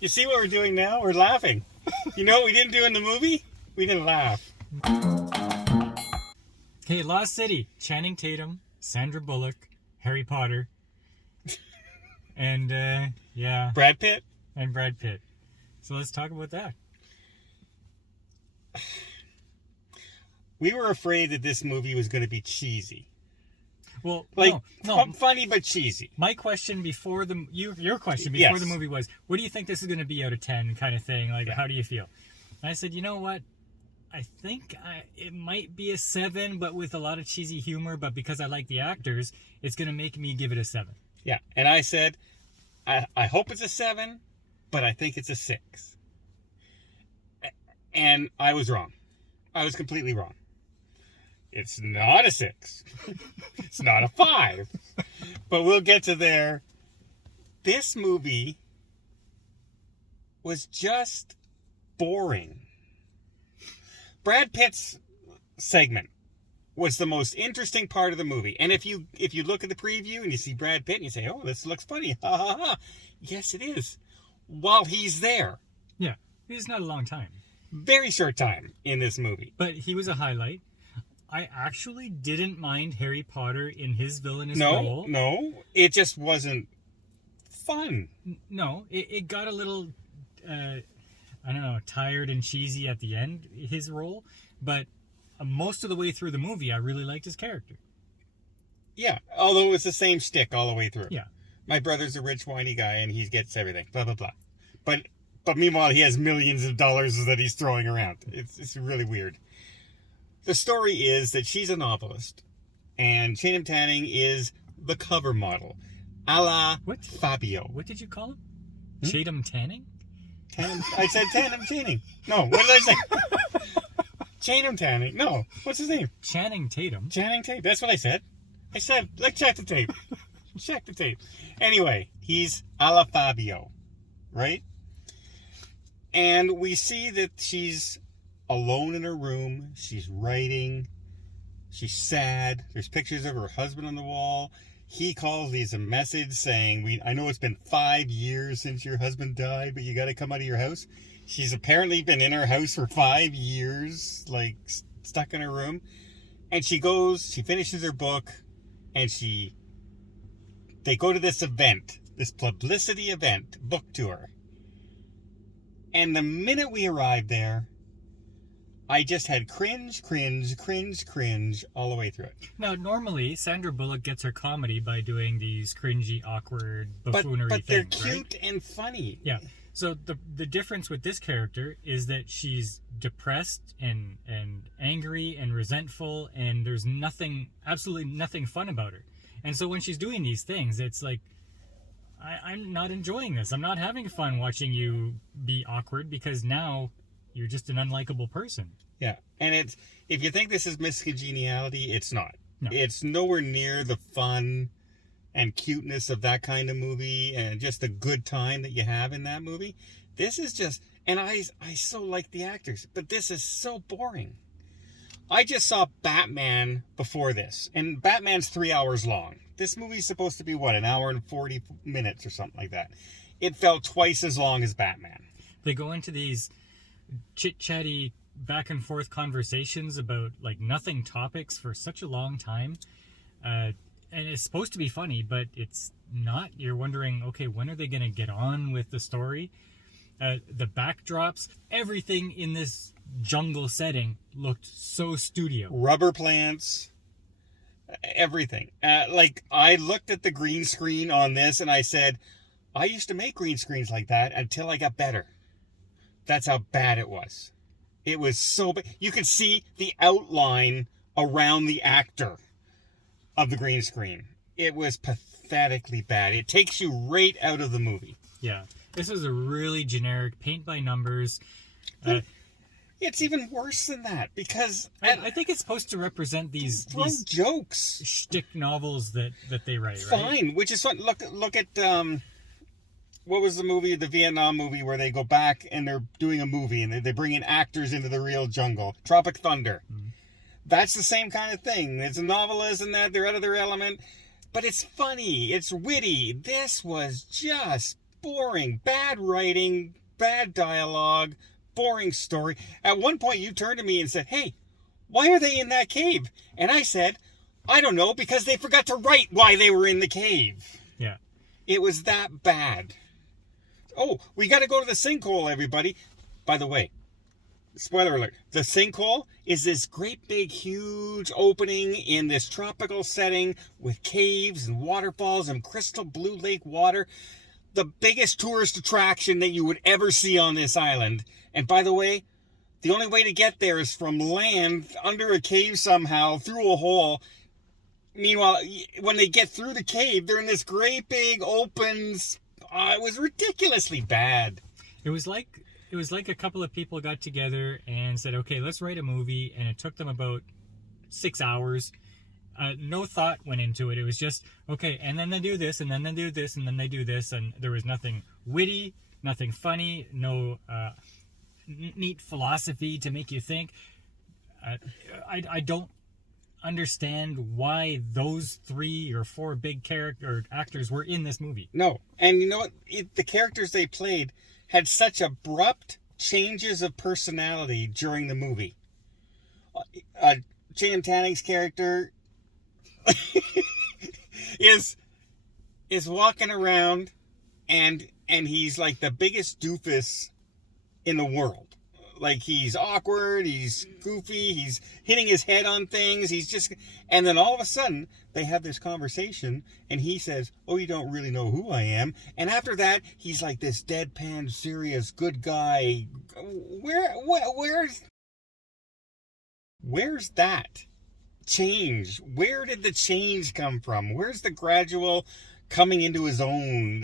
You see what we're doing now? We're laughing. You know what we didn't do in the movie? We didn't laugh. Okay, Lost City. Channing Tatum, Sandra Bullock, Harry Potter, and Brad Pitt. And Brad Pitt. So let's talk about that. We were afraid that this movie was going to be cheesy. Well, like no. Funny but cheesy. My question before your question before Yes. the movie was, what do you think this is going to be out of 10 kind of thing? Like, how do you feel? And I said, you know what? I think it might be a 7, but with a lot of cheesy humor. But because I like the actors, it's going to make me give it a 7. Yeah, and I said, I hope it's a 7, but I think it's a 6. And I was wrong. I was completely wrong. It's not a 6. It's not a 5. But we'll get to there. This movie was just boring. Brad Pitt's segment was the most interesting part of the movie. And if you look at the preview and you see Brad Pitt and you say, oh, this looks funny. Ha ha ha. Yes, it is. While he's there. Yeah, it's not a long time. Very short time in this movie. But he was a highlight. I actually didn't mind Harry Potter in his villainous role. No, it just wasn't fun. No, it got a little, I don't know, tired and cheesy at the end, his role. But most of the way through the movie, I really liked his character. Yeah, although it was the same shtick all the way through. Yeah. My brother's a rich, whiny guy, and he gets everything. Blah, blah, blah. But meanwhile, he has millions of dollars that he's throwing around. It's really weird. The story is that she's a novelist, and Tatum Tanning is the cover model, a la Fabio. What did you call him? Tatum Tanning? I said Tatum Tanning. No, what did I say? Tatum Tanning. No, what's his name? Channing Tatum. Channing Tatum. That's what I said. I said, let's check the tape. Check the tape. Anyway, he's a la Fabio, right? And we see that she's alone in her room. She's writing. She's sad. There's pictures of her husband on the wall. He calls these a message saying, I know it's been 5 years since your husband died, but you got to come out of your house. She's apparently been in her house for 5 years, like stuck in her room. And she finishes her book, and they go to this event, this publicity event, book tour. And the minute we arrived there, I just had cringe all the way through it. Now, normally, Sandra Bullock gets her comedy by doing these cringy, awkward, buffoonery but they're things, cute and funny. Yeah. So the difference with this character is that she's depressed and angry and resentful, and there's absolutely nothing fun about her. And so when she's doing these things, it's like, I'm not enjoying this. I'm not having fun watching you be awkward, because now you're just an unlikable person. Yeah. And if you think this is Miss Congeniality, it's not. No. It's nowhere near the fun and cuteness of that kind of movie and just the good time that you have in that movie. This is just, and I so like the actors, but this is so boring. I just saw Batman before this, and Batman's 3 hours long. This movie's supposed to be, an hour and 40 minutes or something like that. It felt twice as long as Batman. They go into these chit-chatty back and forth conversations about like nothing topics for such a long time. And it's supposed to be funny, but it's not. You're wondering, okay, when are they going to get on with the story? The backdrops, everything in this jungle setting looked so studio. Rubber plants, everything. Like, I looked at the green screen on this and I said, I used to make green screens like that until I got better. That's how bad it was. It was so bad. You could see the outline around the actor of the green screen. It was pathetically bad. It takes you right out of the movie. Yeah. This is a really generic paint by numbers. It's even worse than that, because I think it's supposed to represent these jokes, shtick novels that they write. Fine, right? Which is fun. Look at what was the movie, the Vietnam movie, where they go back and they're doing a movie and they bring in actors into the real jungle. Tropic Thunder. Mm. That's the same kind of thing. It's a novelist and that they're out of their element. But it's funny. It's witty. This was just boring. Bad writing, bad dialogue, boring story. At one point, you turned to me and said, hey, why are they in that cave? And I said, I don't know, because they forgot to write why they were in the cave. Yeah. It was that bad. Oh, we got to go to the sinkhole, everybody. By the way, spoiler alert, the sinkhole is this great big huge opening in this tropical setting with caves and waterfalls and crystal blue lake water. The biggest tourist attraction that you would ever see on this island. And by the way, the only way to get there is from land, under a cave somehow, through a hole. Meanwhile, when they get through the cave, they're in this great big open... it was ridiculously bad. It was like a couple of people got together and said, okay, let's write a movie. And it took them about 6 hours. No thought went into it. It was just, okay, and then they do this, and then they do this, and then they do this. And there was nothing witty, nothing funny, no neat philosophy to make you think. I don't understand why those 3 or 4 big actors were in this movie. No. And you know what? The characters they played had such abrupt changes of personality during the movie. Channing Tanning's character is walking around and he's like the biggest doofus in the world. Like, he's awkward, he's goofy, he's hitting his head on things, and then all of a sudden, they have this conversation, and he says, oh, you don't really know who I am, and after that, he's like this deadpan, serious, good guy. Where's that change? Where did the change come from? Where's the gradual coming into his own?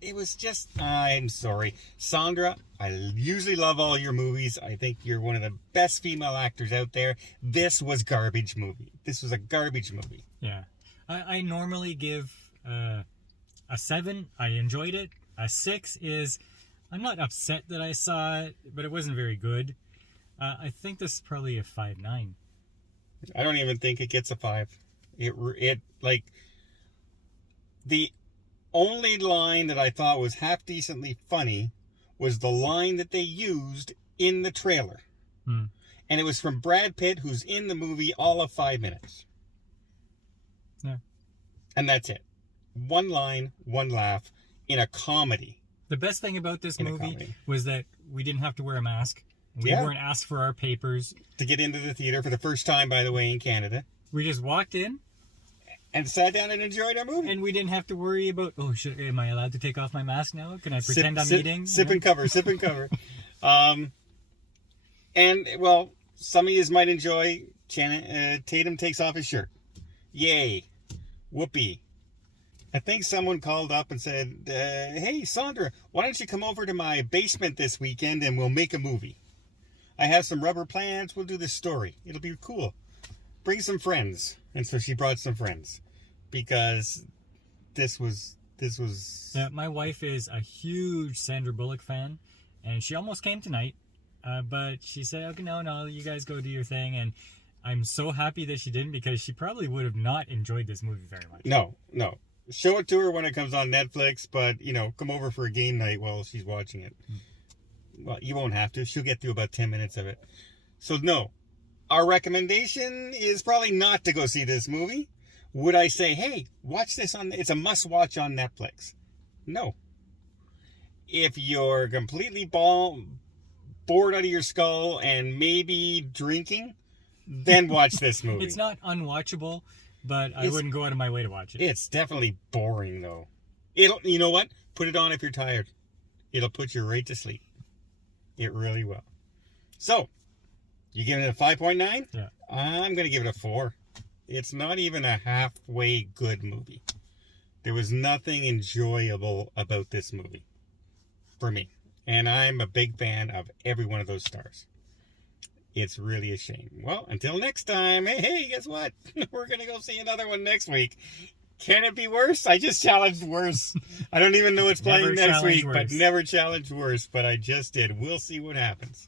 It was just, I'm sorry. Sandra, I usually love all your movies. I think you're one of the best female actors out there. This was garbage movie. This was a garbage movie. Yeah. I normally give a 7. I enjoyed it. A 6 is, I'm not upset that I saw it, but it wasn't very good. I think this is probably a 5.9. I don't even think it gets a 5. It like, the only line that I thought was half decently funny was the line that they used in the trailer. And it was from Brad Pitt, who's in the movie all of 5 minutes. Yeah. And that's it. One line, one laugh in a comedy. The best thing about this movie was that we didn't have to wear a mask. We weren't asked for our papers. To get into the theater for the first time, by the way, in Canada. We just walked in. And sat down and enjoyed our movie. And we didn't have to worry about, am I allowed to take off my mask now? Can I pretend I'm eating? Sip and cover. And, well, some of you might enjoy Tatum takes off his shirt. Yay. Whoopee. I think someone called up and said, hey, Sandra, why don't you come over to my basement this weekend and we'll make a movie? I have some rubber plants. We'll do this story. It'll be cool. Bring some friends. And so she brought some friends. Because this was... Yeah, my wife is a huge Sandra Bullock fan. And she almost came tonight. But she said, okay, no, you guys go do your thing. And I'm so happy that she didn't, because she probably would have not enjoyed this movie very much. No. Show it to her when it comes on Netflix. But, come over for a game night while she's watching it. Well, you won't have to. She'll get through about 10 minutes of it. So, no. Our recommendation is probably not to go see this movie. Would I say, hey, watch this it's a must-watch on Netflix? No. If you're completely bored out of your skull and maybe drinking, then watch this movie. It's not unwatchable, but I wouldn't go out of my way to watch it. It's definitely boring, though. You know what? Put it on if you're tired. It'll put you right to sleep. It really will. So, you giving it a 5.9? Yeah. I'm going to give it a 4. It's not even a halfway good movie. There was nothing enjoyable about this movie. For me. And I'm a big fan of every one of those stars. It's really a shame. Well, until next time. Hey, guess what? We're going to go see another one next week. Can it be worse? I just challenged worse. I don't even know it's playing next week, but never challenged worse. But I just did. We'll see what happens.